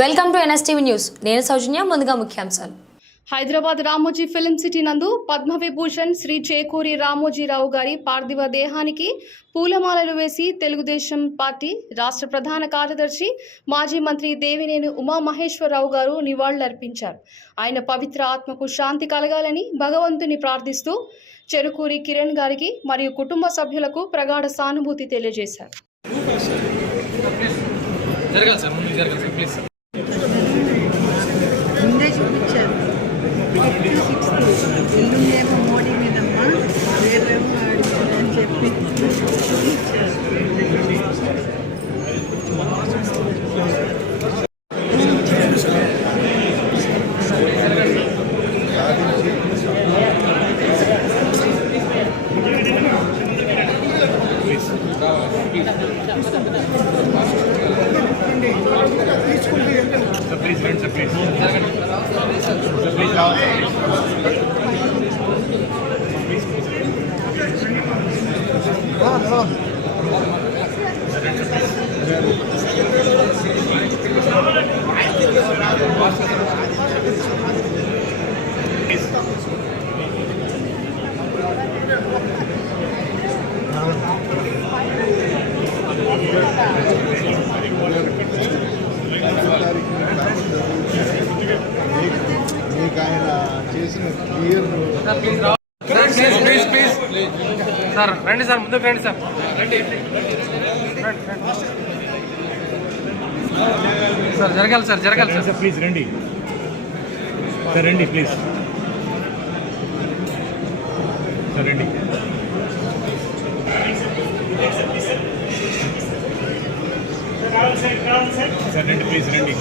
Welcome to NSTV news. నేను సౌజన్య. ముందుగా ముఖ్యాంశాలు. హైదరాబాద్ రామోజీ ఫిల్మ్ సిటీ నందు పద్మవిభూషణ్ శ్రీ చేకూరి రామోజీరావు గారి పార్థివ దేహానికి పూలమాలలు వేసి తెలుగుదేశం పార్టీ రాష్ట్ర ప్రధాన కార్యదర్శి మాజీ మంత్రి దేవినేని ఉమామహేశ్వరరావు గారు నివాళులర్పించారు. ఆయన పవిత్ర ఆత్మకు శాంతి కలగాలని భగవంతుని ప్రార్థిస్తూ చెరుకూరి కిరణ్ గారికి మరియు కుటుంబ సభ్యులకు ప్రగాఢ సానుభూతి తెలియజేశారు. ఎల్లుండేమో మోడీ మీదమ్మా రేపేమో అని చెప్పి ప్లీజ్ రండి సార్, ప్లీజ్ మీకు ఆయన చేసిన క్లియర్ సార్ రండి సార్, ముందుకు రండి సార్, రండి సార్, జరగాలి సార్, జరగాలి సార్, ప్లీజ్ రండి సార్, రండి ప్లీజ్ సార్, రండి సార్, రండి ప్లీజ్ రండి.